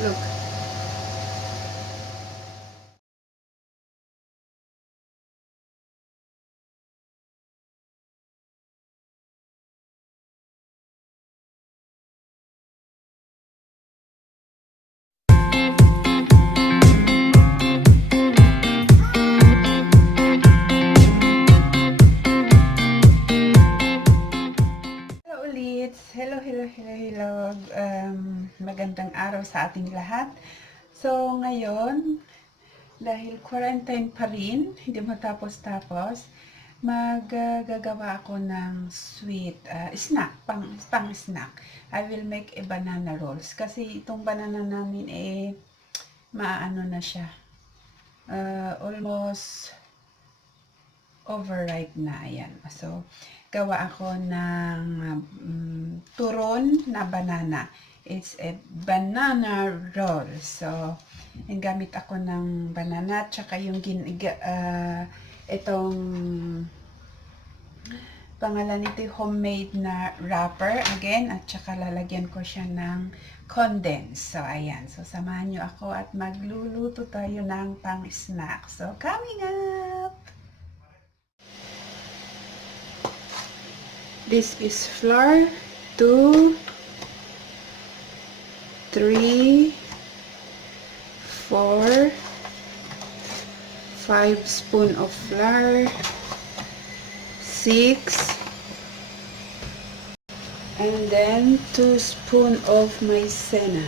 Look. Hello ulit. Hello. Magandang araw sa ating lahat. So, ngayon, dahil quarantine pa rin, hindi matapos-tapos, maggagawa ako ng sweet snack, pang snack. I will make a banana rolls. Kasi itong banana namin maano na siya. Almost overripe na. Ayan. So, gawa ako ng turon na banana. It's a banana roll. So, yung gamit ako ng banana, tsaka yung itong pangalan nito homemade na wrapper again, at tsaka lalagyan ko siya ng condense. So, ayan. So, samahan nyo ako at magluluto tayo ng pang-snack. So, coming up! This is flour, 2, 3, 4, 5 spoon of flour, 6, and then 2 spoon of maizena,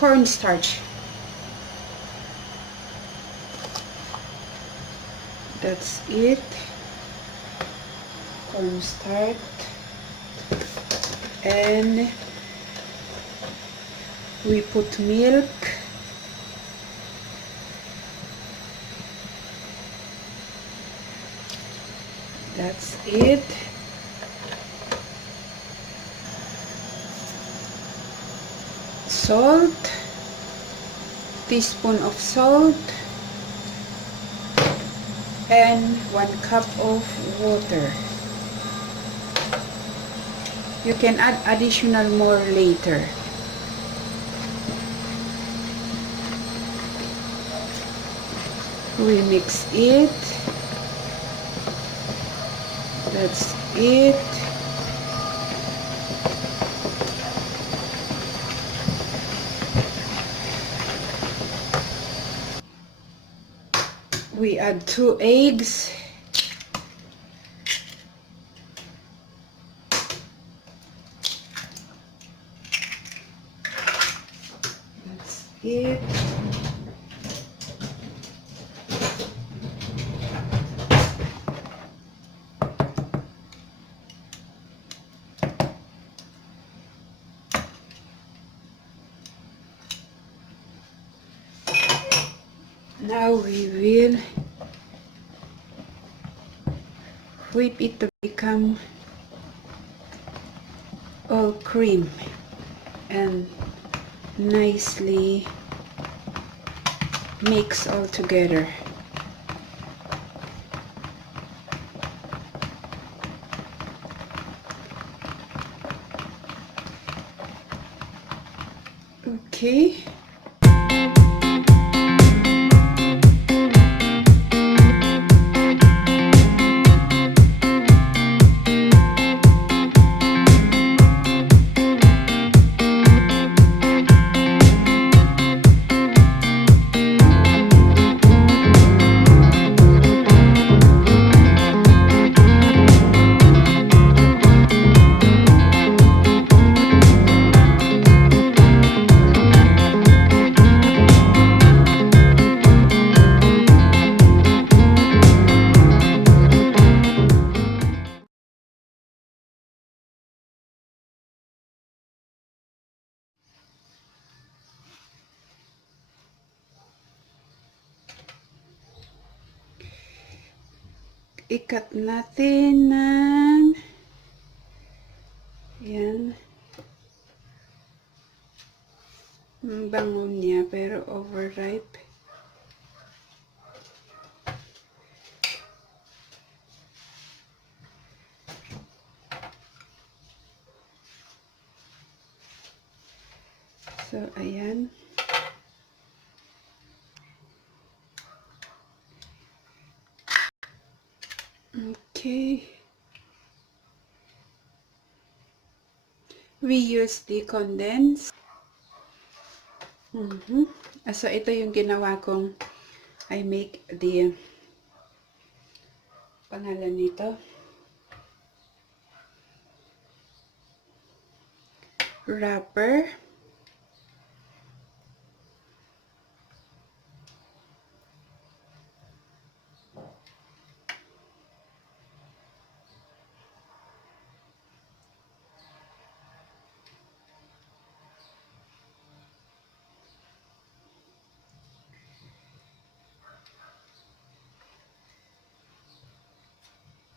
cornstarch. That's it. Cornstarch. And we put milk, that's it. Salt, teaspoon of salt, and 1 cup of water. You can add additional more later. We mix it. That's it. We add 2 eggs. That's it. Now we will whip it to become all cream and nicely mix all together. Okay. Ikat natin ng yan. Ang bango niya pero overripe. So, ayan. Okay. We use the condensed. So, ito yung ginawa kong I make the pangalan nito. Wrapper.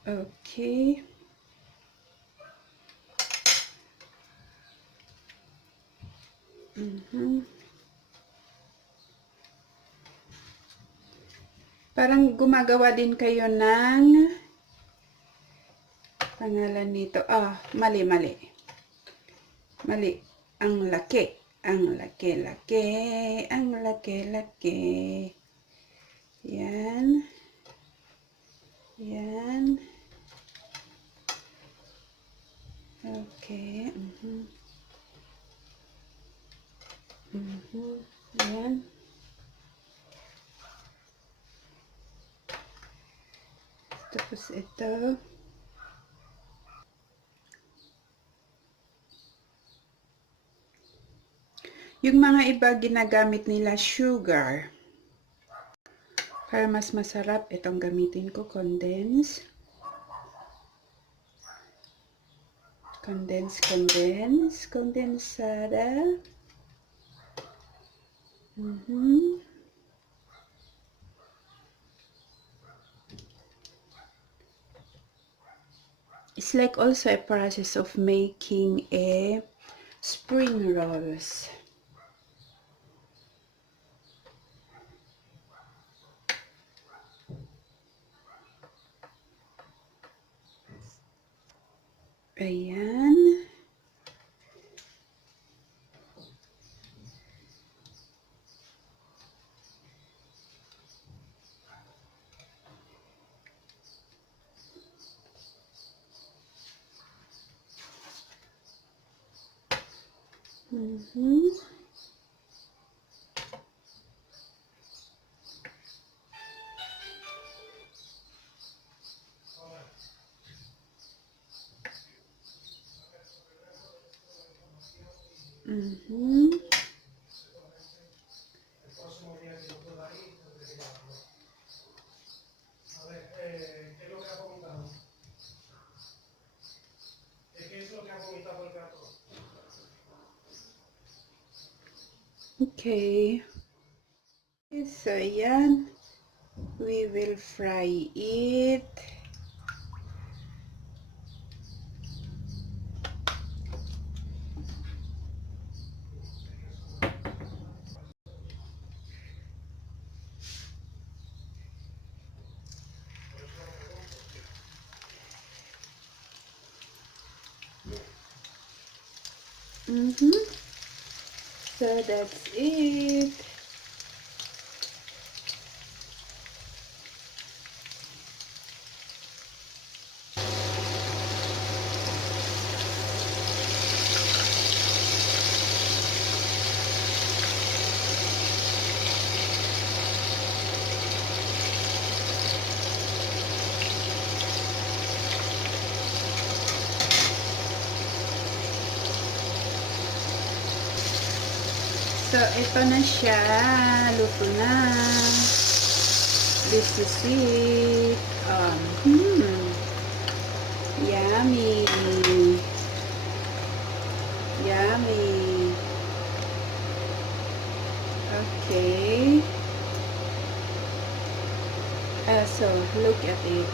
Okay. Parang gumagawa din kayo ng pangalan nito. Mali. Mali. Ang laki. Ang laki. Yan. Yan. Okay. Yan. Tapos ito. Yung mga iba ginagamit nila sugar. Para mas masarap, itong gamitin ko, condensada. It's like also a process of making a spring rolls. Ayan. Okay. So, yan. We will fry it. So, that's it. So, ito na siya. Luto na. This is it. Yummy. Yummy. Okay. So, look at it.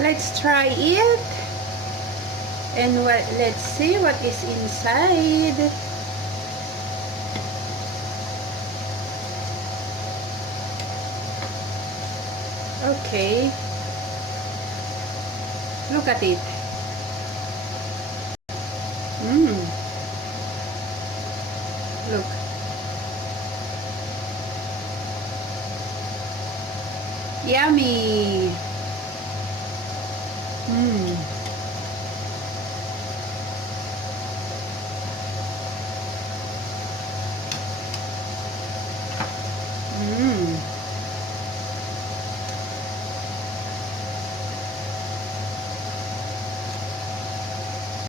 Let's try it. And let's see what is inside. Okay, look at it. Mmm, look. Yummy. Mmm.